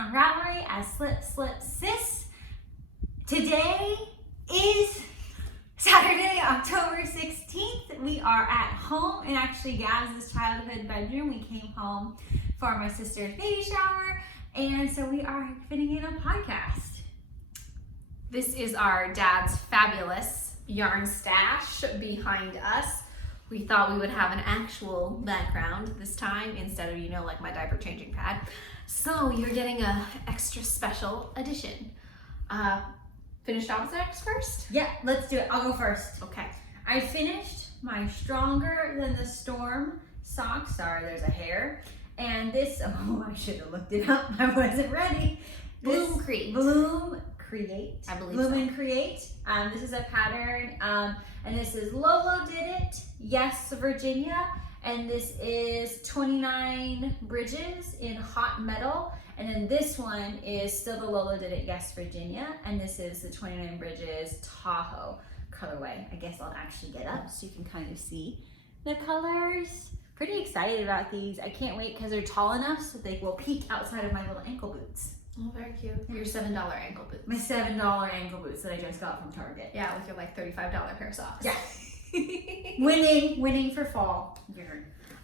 on Ravelry as Slip Slip Sis. Today is Saturday, October 16th. We are at home in actually Gabs' childhood bedroom. We came home for my sister's baby shower, and so we are fitting in a podcast. This is our dad's fabulous yarn stash behind us. We thought we would have an actual background this time instead of, like my diaper changing pad. So you're getting a extra special edition. Finished objects first? Yeah, let's do it. I'll go first. Okay. I finished my Stronger Than the Storm socks. Sorry, there's a hair. And this, I should have looked it up. I wasn't ready. Bloom Create. Bloom Create. I believe Bloom so. and Create. This is a pattern, and this is Lolo Did It, Yes Virginia, and this is 29 bridges in hot metal, and then this one is still the Lolo Did It, Yes Virginia, and this is the 29 bridges Tahoe colorway. I guess I'll actually get up so you can kind of see the colors. Pretty excited about these. I can't wait because they're tall enough so they will peek outside of my little ankle boots. Oh, very cute. Your $7 ankle boots. My $7 ankle boots that I just got from Target. Yeah, with your $35 pair of socks. Yeah. Winning for fall.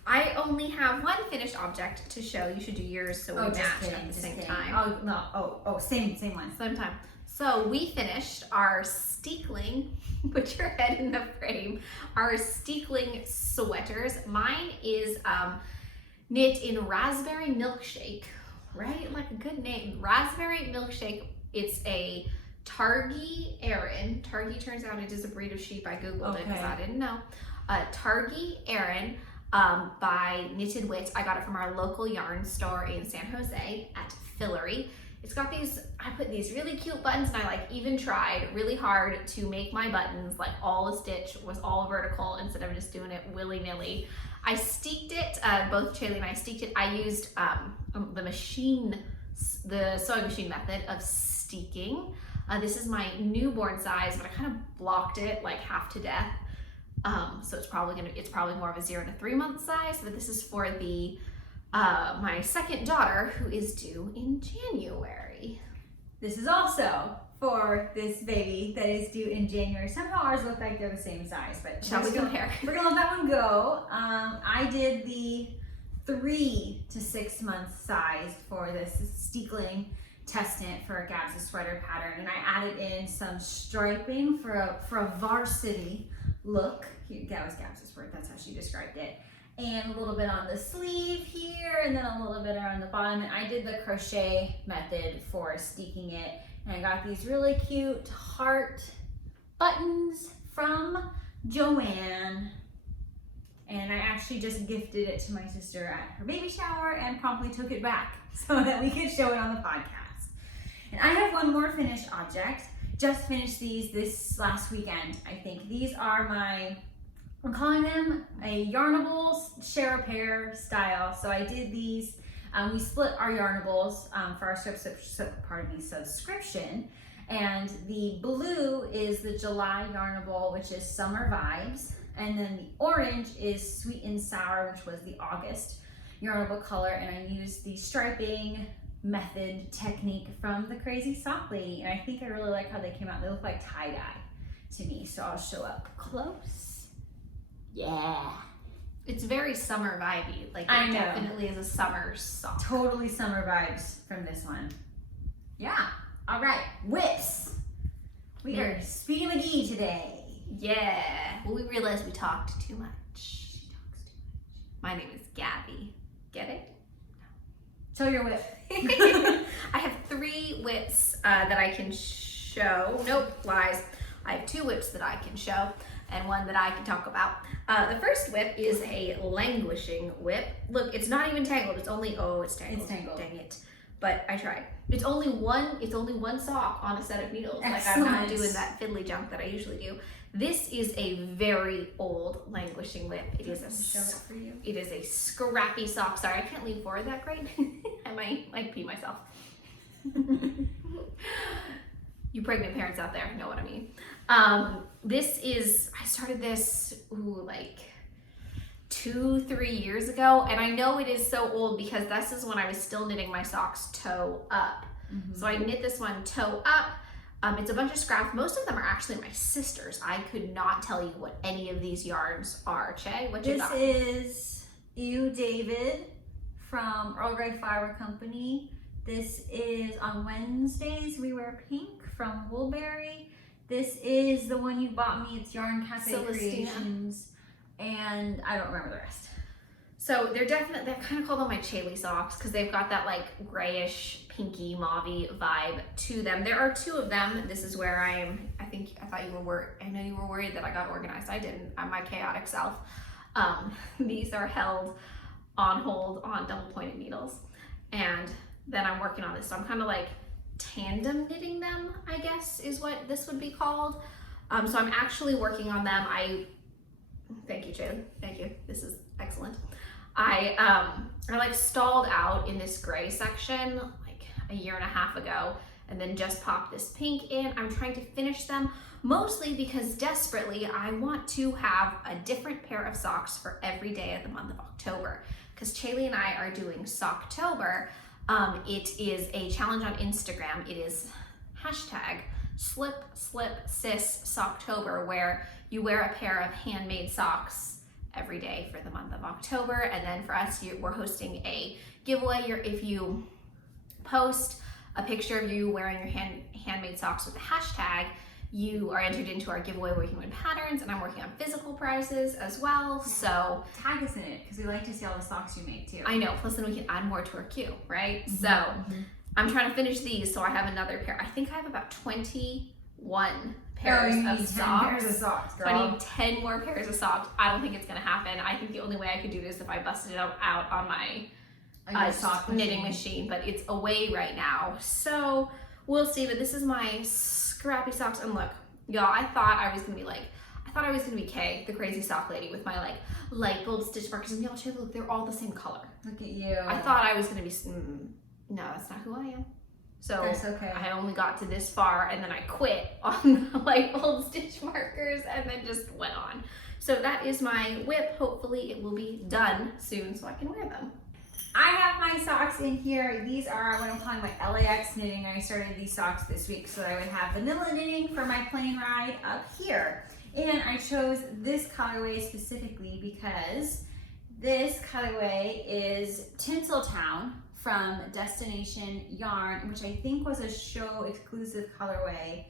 I only have one finished object to show. You should do yours so we match at the same time. Oh no! Same one. Same time. So we finished our Steekling. Put your head in the frame. Our Steekling sweaters. Mine is knit in Raspberry Milkshake. Right? Like a good name. Raspberry Milkshake. It's a Targhee Aran. Targhee, turns out it is a breed of sheep. I googled it because I didn't know. Targhee Aran by Knitted Wit. I got it from our local yarn store in San Jose at Fillory. It's got these, I put these really cute buttons, and I even tried really hard to make my buttons like all the stitch was all vertical instead of just doing it willy-nilly. I steeked it, both Shaylee and I steeked it. I used the sewing machine method of steeking. This is my newborn size, but I kind of blocked it like half to death. So it's probably more of a 0 to 3 month size, but this is for the my second daughter who is due in January. This is also for this baby that is due in January. Somehow ours look like they're the same size, but shall we compare? We're gonna let that one go. I did the 3 to 6 month size for this Steekling test knit for a Gabs' sweater pattern, and I added in some striping for a varsity look. That was Gabs' word, that's how she described it. And a little bit on the sleeve here, and then a little bit around the bottom. And I did the crochet method for steeking it. And I got these really cute heart buttons from Joanne. And I actually just gifted it to my sister at her baby shower and promptly took it back so that we could show it on the podcast. And I have one more finished object. Just finished these this last weekend, I think. These are I'm calling them a Yarnables share a pair style. So I did these, we split our Yarnables for our subscription. And the blue is the July Yarnable, which is Summer Vibes. And then the orange is Sweet and Sour, which was the August Yarnable color. And I used the striping method technique from the Crazy Sock Lady. And I think I really like how they came out. They look like tie-dye to me. So I'll show up close. Yeah. It's very summer vibey. Like I it know. definitely is a summer sock. Totally summer vibes from this one. Yeah. All right. Whips. We are Speedy McGee today. Yeah. Well, we realized we talked too much. She talks too much. My name is Gabby. Get it? Show your whip. I have 3 whips that I can show. Nope, lies. I have 2 whips that I can show and one that I can talk about. The first whip is a languishing whip. Look, it's not even tangled. It's only, it's tangled. It's tangled. Dang it. But I tried. It's only one sock on a set of needles. Excellent. Like I'm not doing that fiddly junk that I usually do. This is a very old languishing whip. It is Show it for you. It is a scrappy sock. Sorry, I can't lean forward that great. I might pee myself. You pregnant parents out there know what I mean. I started this, 2-3 years ago, and I know it is so old because this is when I was still knitting my socks toe up. So I knit this one toe up. It's a bunch of scraps. Most of them are actually my sister's. I could not tell you what any of these yarns are. Che, what you got? This is You David from Earl Grey Flower Company. This is On Wednesdays We Wear Pink from Woolberry. This is the one you bought me. It's Yarn Cafe Celestina. Creations. And I don't remember the rest. So they're definitely, I kind of call them my Chaley socks because they've got that like grayish, pinky, mauvey vibe to them. There are 2 of them. This is where I thought you were worried. I know you were worried that I got organized. I didn't. I'm my chaotic self. These are held on hold on double pointed needles. And then I'm working on this. So I'm kind of like tandem knitting them, I guess is what this would be called. So I'm actually working on them. Thank you, Chaley. Thank you. This is excellent. I like stalled out in this gray section like a year and a half ago and then just popped this pink in. I'm trying to finish them mostly because desperately I want to have a different pair of socks for every day of the month of October because Chaley and I are doing Socktober. It is a challenge on Instagram. It is hashtag slip slip sis Socktober, where you wear a pair of handmade socks every day for the month of October. And then for us, we're hosting a giveaway. If you post a picture of you wearing your handmade socks with the hashtag, you are entered into our giveaway where you can win patterns, and I'm working on physical prizes as well. So tag us in it because we like to see all the socks you make too. I know, plus then we can add more to our queue, right? So I'm trying to finish these so I have another pair. I think I have about 21 pairs of socks. Pairs of socks, girl. So I need 10 more pairs of socks. I don't think it's gonna happen. I think the only way I could do this is if I busted it out on my sock knitting machine, but it's away right now. So we'll see, but this is my scrappy socks. And look, y'all, I thought I was gonna be Kay, the crazy sock lady with my like light bulb stitch markers. And y'all, look, they're all the same color. Look at you. I thought I was gonna be, no, that's not who I am. So that's okay. I only got to this far and then I quit on the light bulb stitch markers and then just went on. So that is my whip. Hopefully it will be done soon so I can wear them. I have my socks in here. These are what I'm calling my LAX knitting. I started these socks this week so that I would have vanilla knitting for my plane ride up here. And I chose this colorway specifically because this colorway is Tinseltown from Destination Yarn, which I think was a show exclusive colorway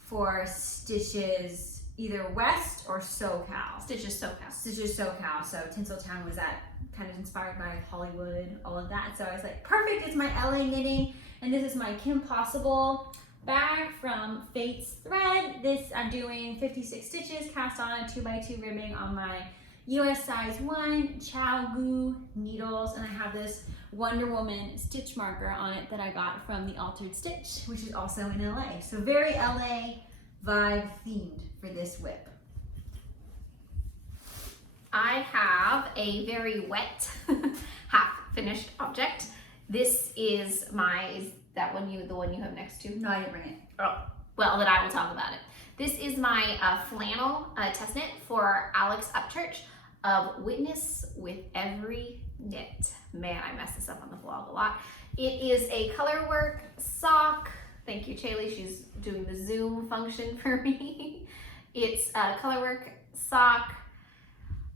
for Stitches either West or SoCal. Stitches SoCal. Stitches SoCal. So Tinseltown was that kind of inspired by Hollywood, all of that. So I was like, perfect, it's my LA knitting. And this is my Kim Possible bag from Fate's Thread. This I'm doing 56 stitches, cast on a 2x2 ribbing on my US size 1 Chow Goo needles, and I have this Wonder Woman stitch marker on it that I got from the Altered Stitch, which is also in LA. So very LA vibe themed for this whip. I have a very wet, half finished object. This is that one the one you have next to? No, I didn't bring it. Oh, well, then I will talk about it. This is my flannel test knit for Alex Upchurch of Witness with Every Knit. Man, I mess this up on the vlog a lot. It is a colorwork sock. Thank you, Chaley. She's doing the Zoom function for me. It's a colorwork sock.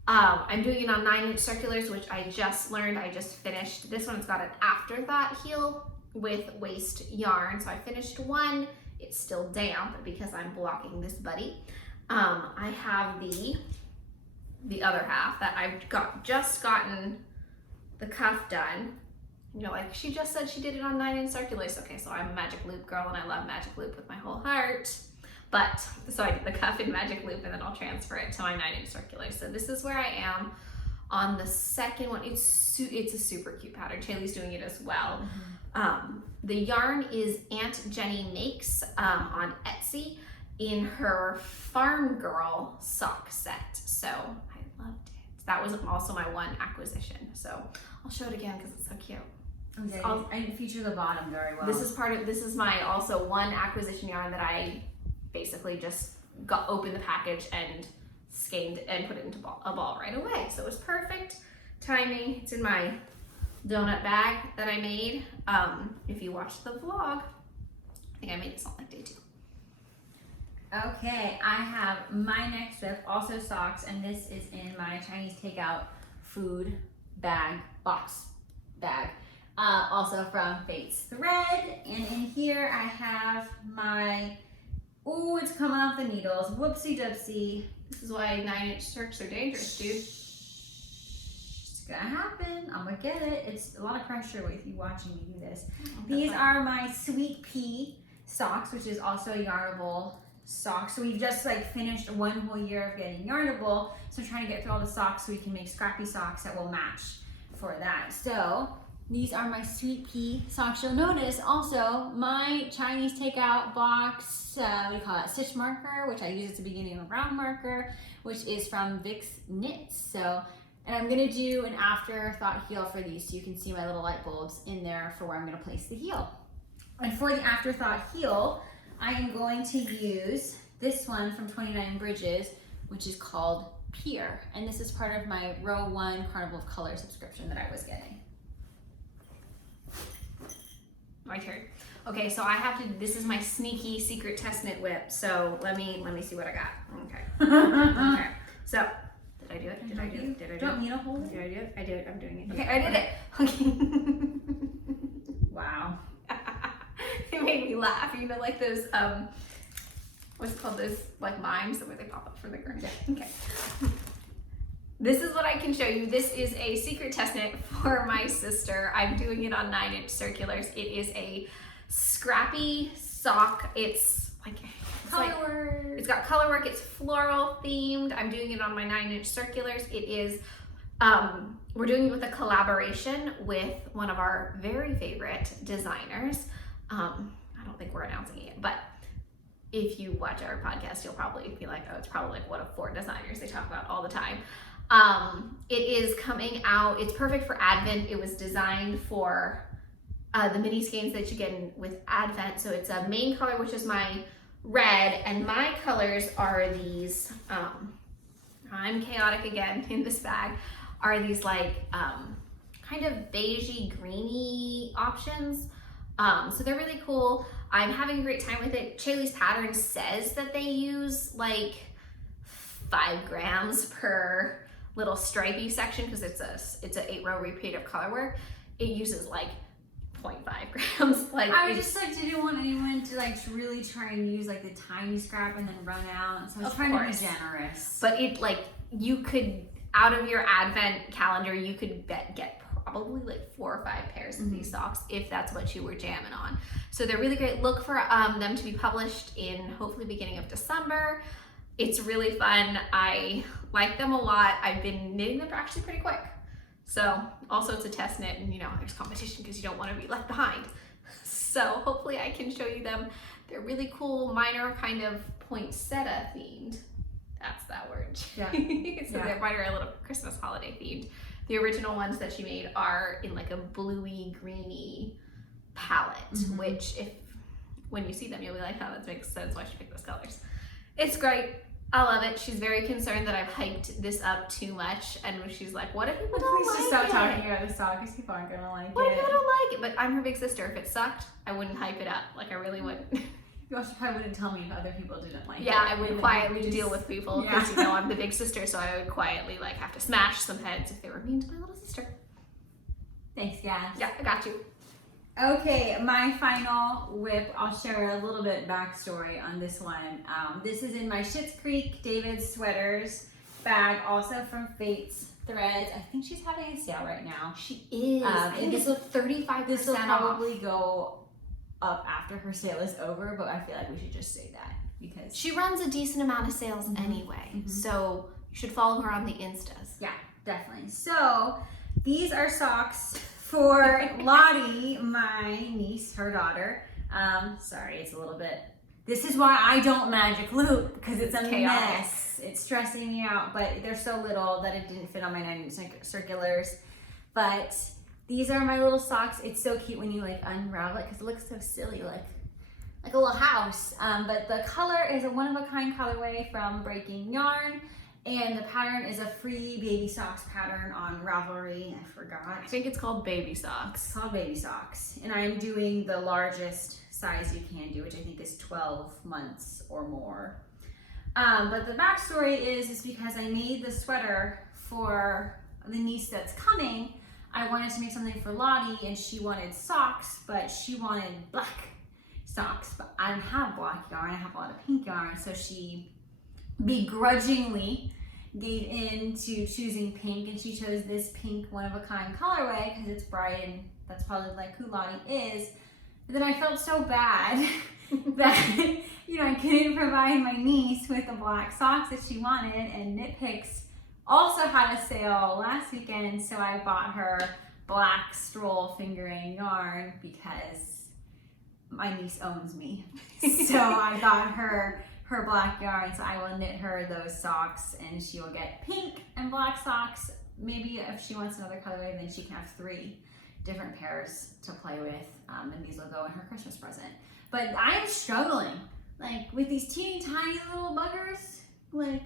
I'm doing it on 9-inch circulars, which I just learned. I just finished. This one's got an afterthought heel with waste yarn. So I finished one. It's still damp because I'm blocking this buddy. I have the other half that I've just gotten the cuff done. You know, like she just said she did it on 9-inch circulars. Okay, so I'm a Magic Loop girl and I love Magic Loop with my whole heart. But, so I did the cuff in Magic Loop and then I'll transfer it to my 9-inch circular. So this is where I am on the second one. It's a super cute pattern. Chaley's doing it as well. The yarn is Aunt Jenny Makes on Etsy in her Farm Girl sock set. So I loved it. That was also my one acquisition. So I'll show it again because it's so cute. Okay, I didn't feature the bottom very well. This is my also one acquisition yarn that I basically just opened the package and skeined and put it into a ball right away. So it was perfect timing. It's in my donut bag that I made. If you watch the vlog, I think I made this on like day 2. Okay, I have my next whip, also socks, and this is in my Chinese takeout food bag, box bag, also from Fate's Thread. And in here I have my, oh, it's coming off the needles, whoopsie doopsie. This is why 9-inch circs are dangerous, dude. It's gonna happen, I'm gonna get it. It's a lot of pressure with you watching me do this. Okay, These fine. are my Sweet Pea socks, which is also a yarnable sock. So we've just like finished 1 whole year of getting yarnable. So I'm trying to get through all the socks so we can make scrappy socks that will match for that. So these are my Sweet Pea socks. You'll notice also my Chinese takeout box, what do you call it, stitch marker, which I use at the beginning of a round marker, which is from Vic's Knits. So, and I'm gonna do an afterthought heel for these so you can see my little light bulbs in there for where I'm gonna place the heel. And for the afterthought heel, I am going to use this one from 29 Bridges, which is called Pier. And this is part of my Row 1 Carnival of Color subscription that I was getting. My turn. Okay, so I have to, this is my sneaky secret test knit whip. So let me see what I got. Okay. Okay. So, did I do it? Did I do it? Did I do it? Do you want me to hold it? Did I do it? I did it. I'm doing it. Okay, I did it. Okay. Wow. It made me laugh. You know, like those, what's it called? Those like mimes where they pop up from the ground. Yeah. Okay. This is what I can show you. This is a secret test knit for my sister. I'm doing it on 9-inch circulars. It is a scrappy sock. It's like Color work. It's got color work. It's floral themed. I'm doing it on my 9-inch circulars. It is, we're doing it with a collaboration with one of our very favorite designers. I don't think we're announcing it yet, but if you watch our podcast, you'll probably be like, oh, it's probably like one of 4 designers they talk about all the time. It is coming out. It's perfect for Advent. It was designed for the mini skeins that you get with Advent. So it's a main color, which is my red, and my colors are these, I'm chaotic again in this bag, are these like kind of beigey greeny options. So they're really cool. I'm having a great time with it. Chaley's Pattern says that they use like 5 grams per little stripy section because it's an 8-row repeat of color work. It uses like 0.5 grams. Like I just like didn't want anyone to like really try and use like the tiny scrap and then run out. So I was Of trying course. to be generous. But it like, you could, out of your Advent calendar, you could get probably like 4 or 5 pairs of these socks if that's what you were jamming on. So they're really great. Look for them to be published in hopefully beginning of December. It's really fun. I like them a lot. I've been knitting them actually pretty quick. So also it's a test knit, and you know, there's competition because you don't want to be left behind. So hopefully I can show you them. They're really cool. Mine are kind of poinsettia themed. That's that word. Yeah. So they're mine are a little Christmas holiday themed. The original ones that she made are in like a bluey greeny palette, which when you see them, you'll be like, oh, that makes sense why she picked those colors. It's great. I love it. She's very concerned that I've hyped this up too much, and she's like, what if people don't Please like just stop it? talking about the sock because people aren't gonna like What if it. I don't like it? But I'm her big sister. If it sucked, I wouldn't hype it up. Like, I really wouldn't. You also probably wouldn't tell me if other people didn't like it. Yeah, I would And then quietly you deal just- with people Yeah. because, you know, I'm the big sister, so I would quietly, like, have to smash some heads if they were mean to my little sister. Thanks, guys. Yeah, I got you. Okay, my final whip, I'll share a little bit backstory on this one. This is in my Schitt's Creek David's Sweaters bag, also from Fate's Threads. I think she's having a sale right now. She is. I think this it's a 35% This will off. probably go up after her sale is over, but I feel like we should just say that because She runs a decent amount of sales anyway, so you should follow her on the Instas. yeah, definitely. So these are socks for Lottie, my niece, her daughter. Sorry, it's a little bit. This is why I don't magic loop because it's a chaotic. mess. It's stressing me out, but they're so little that it didn't fit on my 9-inch circulars. But these are my little socks. It's so cute when you like unravel it because it looks so silly, like a little house. But the color is a one-of-a-kind colorway from Breaking Yarn. And the pattern is a free baby socks pattern on Ravelry. I forgot. I think it's called Baby Socks. It's called Baby Socks. And I'm doing the largest size you can do, which I think is 12 months or more. But the backstory is because I made the sweater for the niece that's coming. I wanted to make something for Lottie, and she wanted socks, but she wanted black socks. But I don't have black yarn, I have a lot of pink yarn, so she begrudgingly gave in to choosing pink, and she chose this pink one-of-a-kind colorway because it's bright, and that's probably like who Lottie is. But then I felt so bad that, you know, I couldn't provide my niece with the black socks that she wanted, and Knit Picks also had a sale last weekend, so I bought her black stroll fingering yarn because my niece owns me. So I got her black yarn, so I will knit her those socks, and she will get pink and black socks. Maybe if she wants another colorway, then she can have 3 different pairs to play with, and these will go in her Christmas present. But I am struggling, like with these teeny tiny little buggers. Like,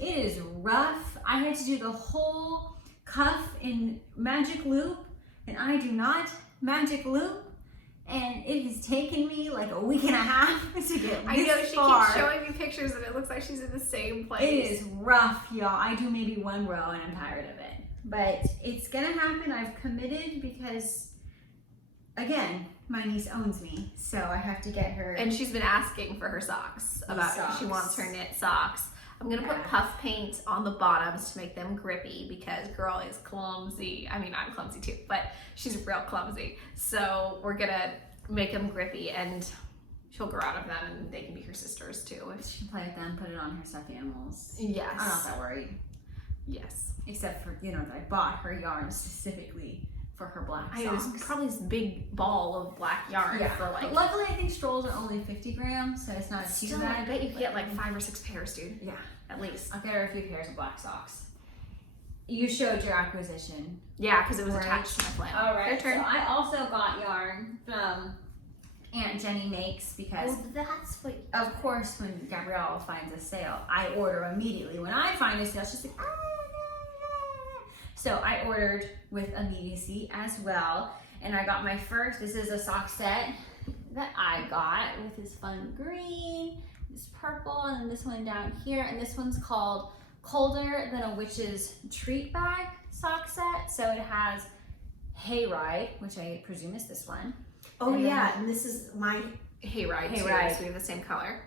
it is rough. I had to do the whole cuff in magic loop, and I do not magic loop. And it has taken me like a week and a half to get I know, this she far. keeps showing me pictures and it looks like she's in the same place. It is rough, y'all. I do maybe 1 row and I'm tired of it. But it's gonna happen. I've committed because, again, my niece owns me, so I have to get her. And she's been asking for her socks. She wants her knit socks. I'm gonna put puff paint on the bottoms to make them grippy because girl is clumsy. I mean, I'm clumsy too, but she's real clumsy. So we're gonna make them grippy, and she'll grow out of them, and they can be her sisters too. She can play with them, put it on her stuffed animals. Yes. I'm not that worried. Yes. Except for, you know, that I bought her yarn specifically for her black socks. There's probably this big ball of black yarn for like. But luckily, I think strolls are only 50 grams, so it's not too bad. I bet you could get like 5 or 6 pairs, dude. Yeah, at least. I'll get her a few pairs of black socks. You showed your acquisition. Yeah, because it was attached to my flannel. All right. Your turn. So I also got yarn from Aunt Jenny Makes because, that's what. of course, when Gabrielle finds a sale, I order immediately. When I find a sale, she's like, ah. So I ordered with immediacy as well, and I got my first. This is a sock set that I got with this fun green, this purple, and then this one down here, and this one's called Colder Than a Witch's Treat Bag sock set. So it has Hayride, which I presume is this one. Oh, and yeah, and this is my Hayride too, so we have the same color.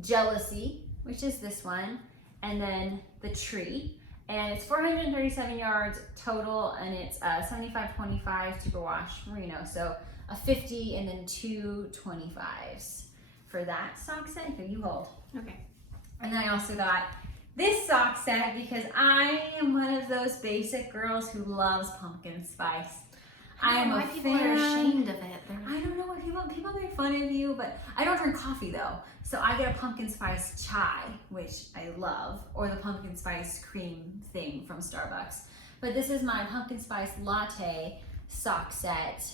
Jealousy, which is this one, and then the Tree. And it's 437 yards total, and it's 75-25 superwash merino. So a 50 and then 2 25s for that sock set. Here, you hold. Okay. And then I also got this sock set because I am one of those basic girls who loves pumpkin spice. I don't know why people are ashamed of it. I don't know why people make fun of you, but I don't drink coffee though. So I get a pumpkin spice chai, which I love, or the pumpkin spice cream thing from Starbucks. But this is my pumpkin spice latte sock set,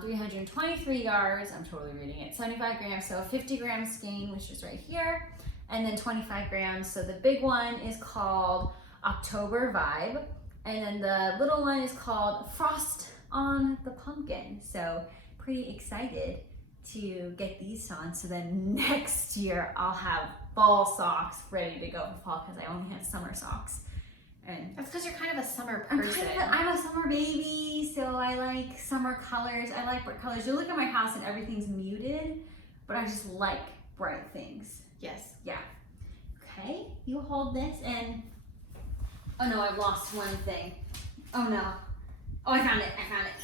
323 yards. I'm totally reading it. 75 grams, so 50 grams skein, which is right here, and then 25 grams. So the big one is called October Vibe, and then the little one is called Frost on the Pumpkin. So pretty excited to get these on, so then next year I'll have fall socks ready to go for fall because I only have summer socks. And that's because you're kind of a summer person. I'm a summer baby, so I like summer colors. I like bright colors. You look at my house and everything's muted, but I just like bright things. Yes. Yeah. Okay, you hold this, and oh no, I've lost one thing. Oh no. Oh, I found it.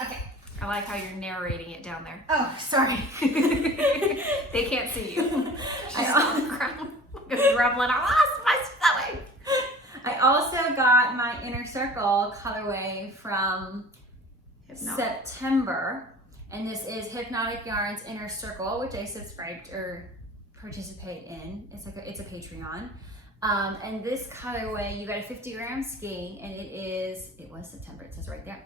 Okay. I like how you're narrating it down there. Oh, sorry. They can't see you. She's on the ground, grumbling. I lost my spelling. I also got my Inner Circle colorway from September, and this is Hypnotic Yarns Inner Circle, which I subscribed or participate in. It's a Patreon. And this colorway, you got a 50 gram skein, and it was September, it says right there.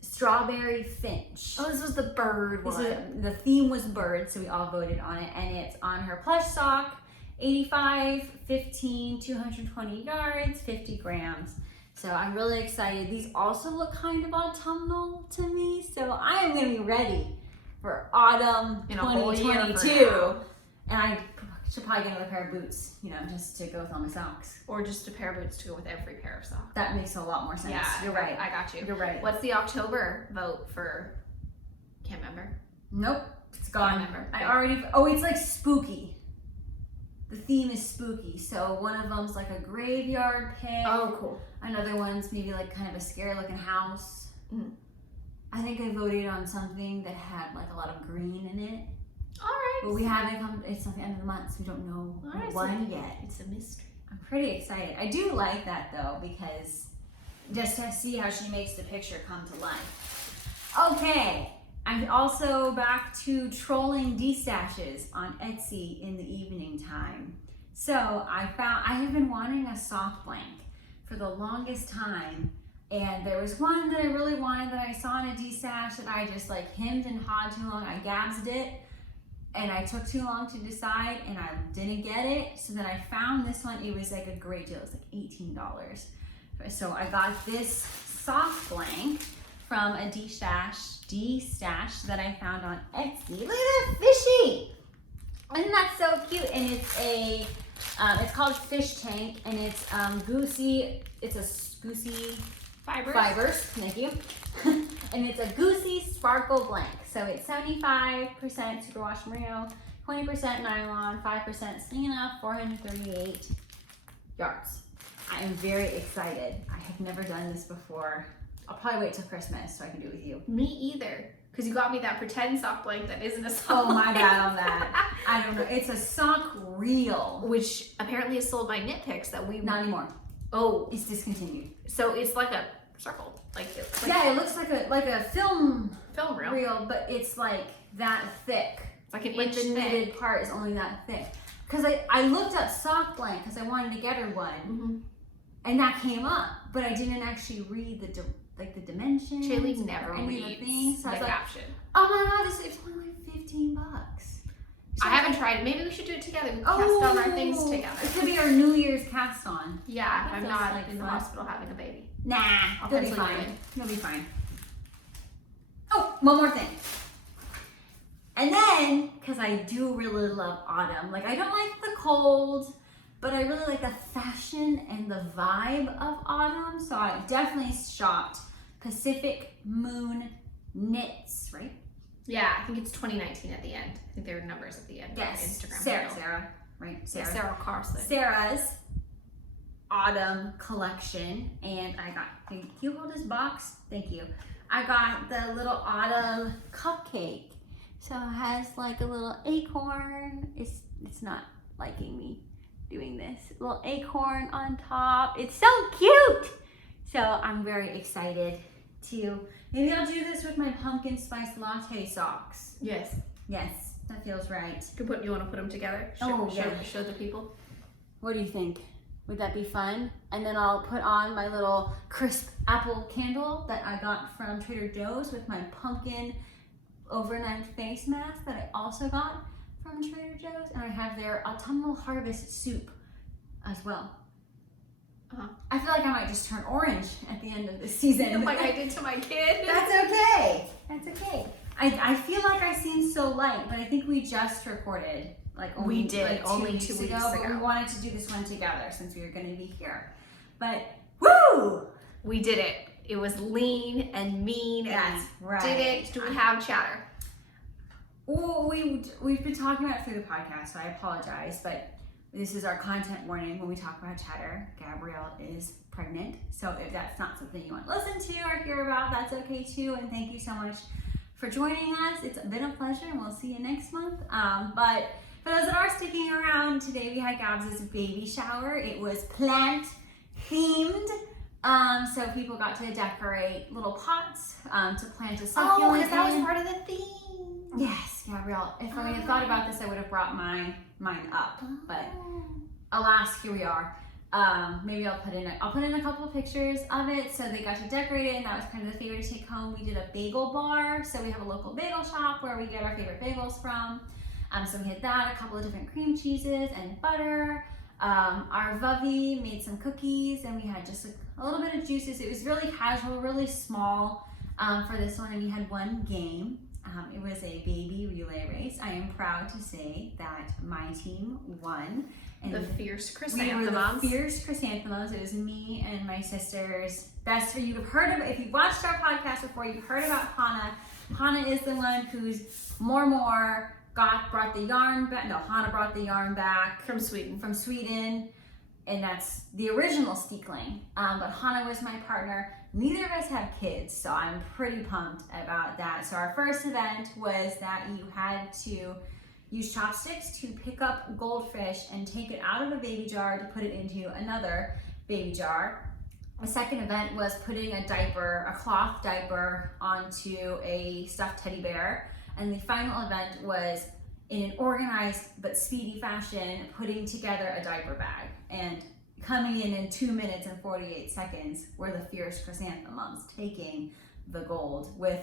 Strawberry Finch. Oh, this was the bird one. The theme was bird, so we all voted on it, and it's on her plush sock, 85, 15, 220 yards, 50 grams. So I'm really excited. These also look kind of autumnal to me. So I am gonna be ready for autumn In a whole year from 2022. now. And I should probably get another pair of boots, you know, just to go with all my socks. Or just a pair of boots to go with every pair of socks. That makes a lot more sense. Yeah, You're right. I got you. You're right. What's the October vote for? Can't remember. Nope, it's gone. Can't remember. I already, oh, it's like spooky. The theme is spooky. So one of them's like a graveyard pit. Oh, cool. Another one's maybe like kind of a scary looking house. Mhm. I think I voted on something that had like a lot of green in it. All right. But we haven't come, it's not the end of the month, so we don't know All right, one so yet. It's a mystery. I'm pretty excited. I do like that though, because just to see how she makes the picture come to life. Okay, I'm also back to trolling D-stashes on Etsy in the evening time. So I have been wanting a sock blank for the longest time. And there was one that I really wanted that I saw in a D-stash that I just like hemmed and hawed too long. I gabbsed it. And I took too long to decide and I didn't get it. So then I found this one. It was like a great deal. It was like $18. So I got this sock blank from a D-stash that I found on Etsy. Look at that fishy. Isn't that so cute? And it's a, it's called Fish Tank and it's goosey. It's a goosey fibers, thank you. And it's a goosey sparkle blank. So it's 75% superwash merino, 20% nylon, 5% Sienna, 438 yards. I am very excited. I have never done this before. I'll probably wait till Christmas so I can do it with you. Me either. Because you got me that pretend sock blank that isn't a sock Oh, my blank. bad on that. I don't know. It's a sock reel. Which apparently is sold by Knit Picks that we... Not anymore. Oh, It's discontinued. so it's like a circle. Like it's like Yeah, it looks like a film film reel. reel, but it's like that thick. It's like an Like inch the thick. knitted part is only that thick. Because I looked up sock blank because I wanted to get her one, Mm-hmm. and that came up, but I didn't actually read the dimensions. Shaylee never or any of reads the things. So I the was like, caption. oh my god, it's only like $15. So I haven't tried it. Maybe we should do it together. We can cast on our things It together. could be our New Year's cast on. Yeah, if That I'm feels not like in the fun. hospital having a baby. Nah, I'll you'll be pencil you fine. in. You'll be fine. Oh, one more thing. And then, because I do really love autumn, like I don't like the cold, but I really like the fashion and the vibe of autumn. So I definitely shopped Pacific Moon Knits, right? Yeah, I think it's 2019 at the end. I think there are numbers at the end. Yes. Of Instagram. Sarah, handle. Sarah, right? Yeah, Sarah Carson. Sarah's autumn collection, and I got, can you hold this box? Thank you. I got the little autumn cupcake. So it has like a little acorn. It's not liking me doing this. A little acorn on top. It's so cute. So I'm very excited to, maybe I'll do this with my pumpkin spice latte socks. Yes. Yes, that feels right. You want to put them together? Oh, yeah. Show the people. What do you think? Would that be fun? And then I'll put on my little crisp apple candle that I got from Trader Joe's with my pumpkin overnight face mask that I also got from Trader Joe's. And I have their autumnal harvest soup as well. Uh-huh. I feel like I might just turn orange at the end of the season. Like I did to my kid. That's okay. That's okay. I feel like I seem so light, but I think we just recorded like only, We did, like, only 2 weeks But we ago. wanted to do this one together since we were going to be here. But woo! We did it. It was lean and mean. That's and we right. Did it? Do we have chatter? Well, we've been talking about it through the podcast, so I apologize, but this is our content warning when we talk about chatter. Gabrielle is pregnant, so if that's not something you want to listen to or hear about, that's okay too. And thank you so much for joining us. It's been a pleasure, and we'll see you next month. But for those that are sticking around, today we had Gabs' baby shower. It was plant themed. So people got to decorate little pots to plant a succulent. Oh, because that was in. part of the theme. Yes, Gabrielle. If I had thought about this, I would have brought mine up. But alas, here we are. Maybe I'll put in a couple of pictures of it. So they got to decorate it, and that was kind of the favorite to take home. We did a bagel bar, so we have a local bagel shop where we get our favorite bagels from. So we had that, a couple of different cream cheeses and butter. Our Vubby made some cookies, and we had just a little bit of juices. It was really casual, really small for this one, and we had one game. It was a baby relay race. I am proud to say that my team won. And the fierce we chrysanthemums. were the fierce chrysanthemums. It was me and my sisters. Best for you have heard of, if you've watched our podcast before, you've heard about Hannah. Hannah is the one who's brought the yarn back. No, Hannah brought the yarn back From Sweden. and that's the original Steekling. But Hannah was my partner. Neither of us have kids, so I'm pretty pumped about that. So our first event was that you had to use chopsticks to pick up goldfish and take it out of a baby jar to put it into another baby jar. The second event was putting a cloth diaper onto a stuffed teddy bear. And the final event was, in an organized but speedy fashion, putting together a diaper bag. And coming in 2 minutes and 48 seconds were the fierce chrysanthemums taking the gold. With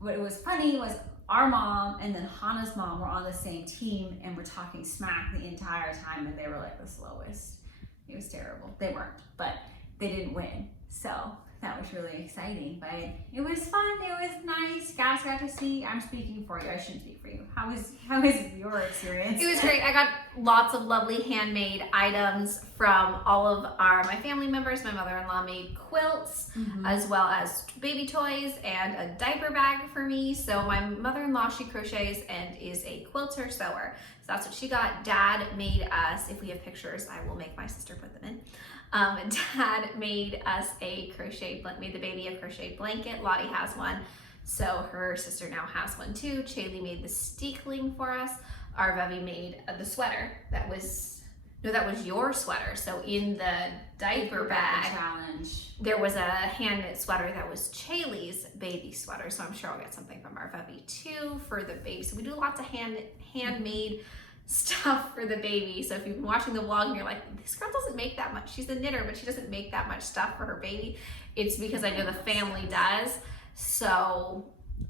what was funny was our mom and then Hannah's mom were on the same team and were talking smack the entire time, and they were like the slowest. It was terrible. They weren't, but they didn't win. So that was really exciting, but it was fun. It was nice. Guys got to see. I'm speaking for you. I shouldn't speak for you. How was your experience? It was great. I got lots of lovely handmade items from all of my family members. My mother-in-law made quilts, as well as baby toys and a diaper bag for me. So my mother-in-law, she crochets and is a quilter sewer. So that's what she got. Dad made us, if we have pictures, I will make my sister put them in. Dad made us made the baby a crochet blanket. Lottie has one, so her sister now has one too. Chaylee made the Steekling for us. Our Vubby made the sweater. That was your sweater. So in the diaper bag challenge, there was a hand knit sweater that was Chaylee's baby sweater. So I'm sure I'll get something from our Vubby too for the baby. So we do lots of handmade stuff for the baby. So if you've been watching the vlog and you're like, this girl doesn't make that much, she's a knitter, but she doesn't make that much stuff for her baby, it's because I know the family does. So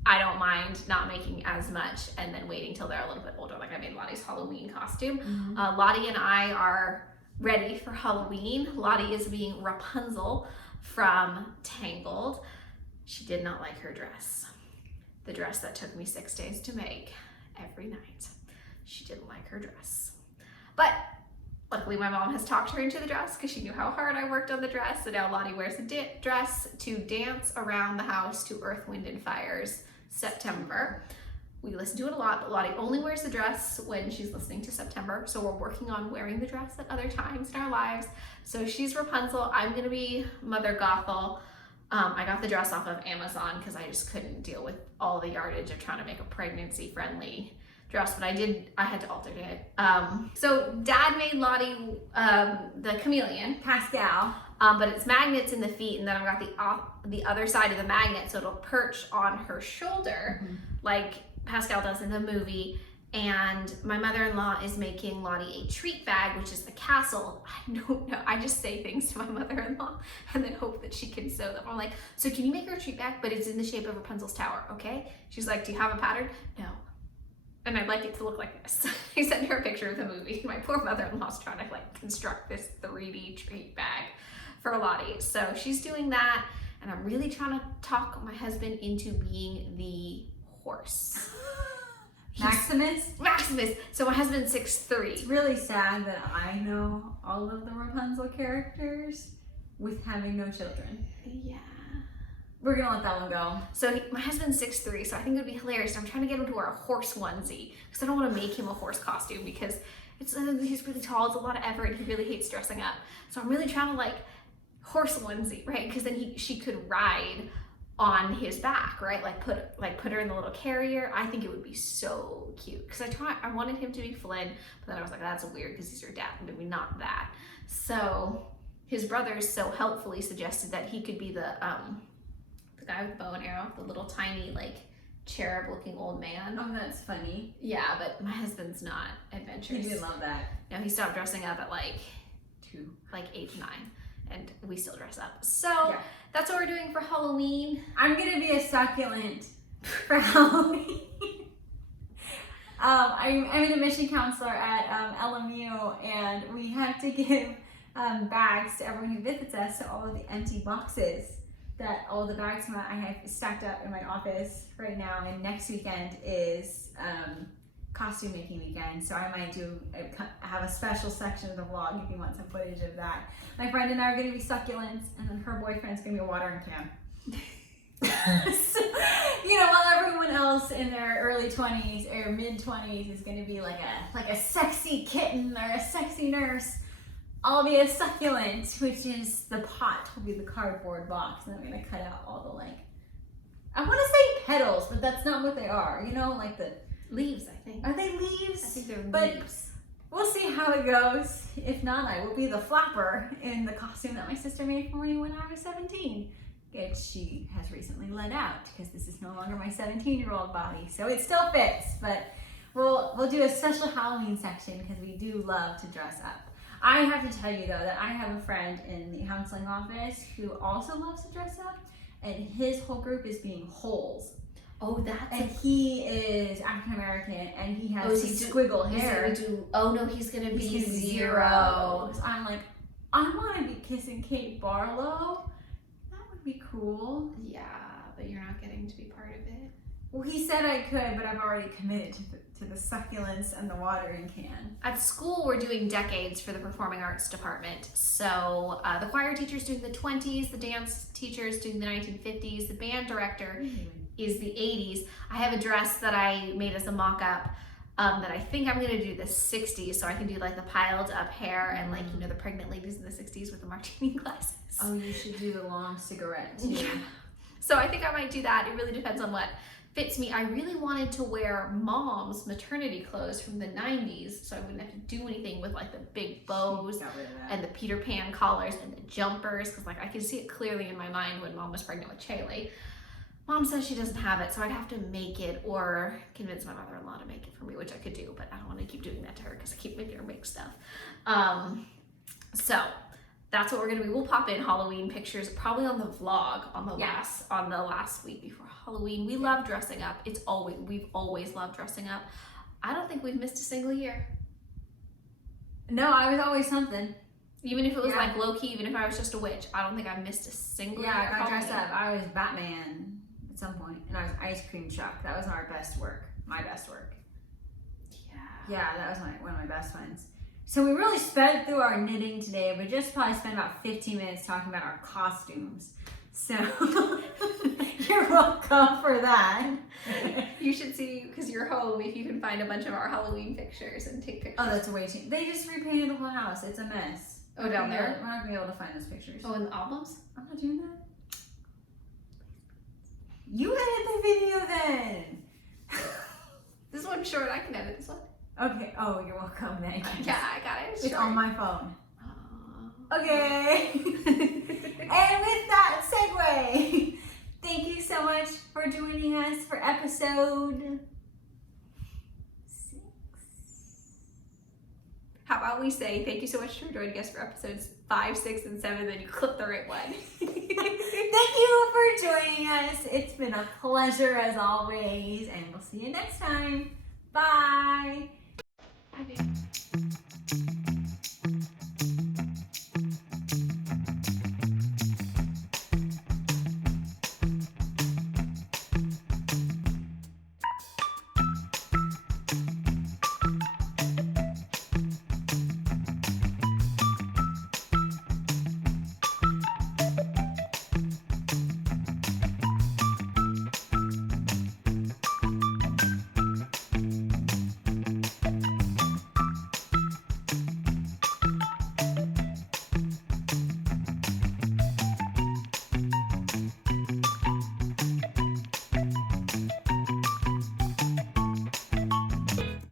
I don't mind not making as much and then waiting till they're a little bit older. Like I made Lottie's Halloween costume. Lottie and I are ready for Halloween. Lottie is being Rapunzel from Tangled. She did not like her dress. The dress that took me 6 days to make every night. She didn't like her dress. But luckily my mom has talked her into the dress because she knew how hard I worked on the dress. So now Lottie wears the dress to dance around the house to Earth, Wind, and Fire's September. We listen to it a lot, but Lottie only wears the dress when she's listening to September. So we're working on wearing the dress at other times in our lives. So she's Rapunzel. I'm gonna be Mother Gothel. I got the dress off of Amazon because I just couldn't deal with all the yardage of trying to make a pregnancy-friendly dress, but I had to alter it. So Dad made Lottie the chameleon. Pascal. But it's magnets in the feet, and then I've got the other side of the magnet, so it'll perch on her shoulder, like Pascal does in the movie. And my mother-in-law is making Lottie a treat bag, which is the castle. I don't know. I just say things to my mother-in-law and then hope that she can sew them. I'm like, so can you make her a treat bag, but it's in the shape of Rapunzel's tower, okay? She's like, do you have a pattern? No. And I'd like it to look like this. I sent her a picture of the movie. My poor mother-in-law's trying to like construct this 3D treat bag for Lottie. So she's doing that, and I'm really trying to talk my husband into being the horse. Maximus? Maximus. So my husband's 6'3". It's really sad that I know all of the Rapunzel characters with having no children. Yeah. We're gonna let that one go. So my husband's 6'3", so I think it would be hilarious. I'm trying to get him to wear a horse onesie because I don't want to make him a horse costume because he's really tall. It's a lot of effort, and he really hates dressing up. So I'm really trying to like horse onesie, right? Because then she could ride on his back, right? Like put her in the little carrier. I think it would be so cute because I wanted him to be Flynn, but then I was like, that's weird because he's your dad, maybe not that. So his brothers so helpfully suggested that he could be the guy with the bow and arrow, the little tiny like cherub looking old man. Oh, that's funny. Yeah, but my husband's not adventurous. He did love that. No, he stopped dressing up at like age 9, and we still dress up. So that's what we're doing for Halloween. I'm gonna be a succulent for Halloween. I'm an admission counselor at LMU, and we have to give bags to everyone who visits us, so all of the empty boxes that all the bags from I have stacked up in my office right now, and next weekend is costume making weekend, so I might have a special section of the vlog if you want some footage of that. My friend and I are going to be succulents, and then her boyfriend's going to be a watering can. So, while everyone else in their early 20s or mid 20s is going to be like a sexy kitten or a sexy nurse, I'll be a succulent, which is the pot will be the cardboard box, and I'm going to cut out all the I want to say petals, but that's not what they are. Like the leaves, I think. Are they leaves? I think they're leaves. We'll see how it goes. If not, I will be the flapper in the costume that my sister made for me when I was 17. Which she has recently let out because this is no longer my 17-year-old body. So it still fits, but we'll do a special Halloween section because we do love to dress up. I have to tell you though that I have a friend in the counseling office who also loves to dress up, and his whole group is being holes. Oh, that's and he is African American, and he has squiggle hair. He's gonna be zero. So I'm like, I want to be kissing Kate Barlow. That would be cool. Yeah, but you're not getting to be part of it. Well, he said I could, but I've already committed to the succulents and the watering can. At school, we're doing decades for the performing arts department. So the choir teacher's doing the 20s, the dance teacher's doing the 1950s, the band director is the 80s. I have a dress that I made as a mock-up that I think I'm gonna do the 60s, so I can do like the piled up hair and the pregnant ladies in the 60s with the martini glasses. Oh, you should do the long cigarette too. Yeah. So I think I might do that. It really depends on what fits me. I really wanted to wear mom's maternity clothes from the 90s, so I wouldn't have to do anything with like the big bows and the Peter Pan collars and the jumpers, because I can see it clearly in my mind when mom was pregnant with Chaley. Mom says she doesn't have it, so I'd have to make it or convince my mother-in-law to make it for me, which I could do, but I don't want to keep doing that to her because I keep making her make stuff. So that's what we're gonna be. We'll pop in Halloween pictures probably on the vlog on the last week before Halloween. We love dressing up. We've always loved dressing up. I don't think we've missed a single year. No, I was always something. Even if it was like low key, even if I was just a witch, I don't think I missed a single year. Yeah, I dressed up. I was Batman at some point, and I was Ice Cream Chuck. That was my best work. Yeah, that was one of my best ones. So we really sped through our knitting today, but just probably spent about 15 minutes talking about our costumes. So you're welcome for that. You should see, because you're home, if you can find a bunch of our Halloween pictures and take pictures. Oh, that's way too. They just repainted the whole house. It's a mess. Oh, down there? We're not gonna be able to find those pictures. Oh, in the albums? I'm not doing that. You edit the video then. This one's short. I can edit this one. Okay. Oh, you're welcome then. Yeah, I got it. It's on my phone. Aww. Okay. And with that segue, thank you so much for joining us for episode 6. How about we say thank you so much for joining us for episodes 5, 6, and 7, then you clip the right one. Thank you for joining us. It's been a pleasure as always, and we'll see you next time. Bye.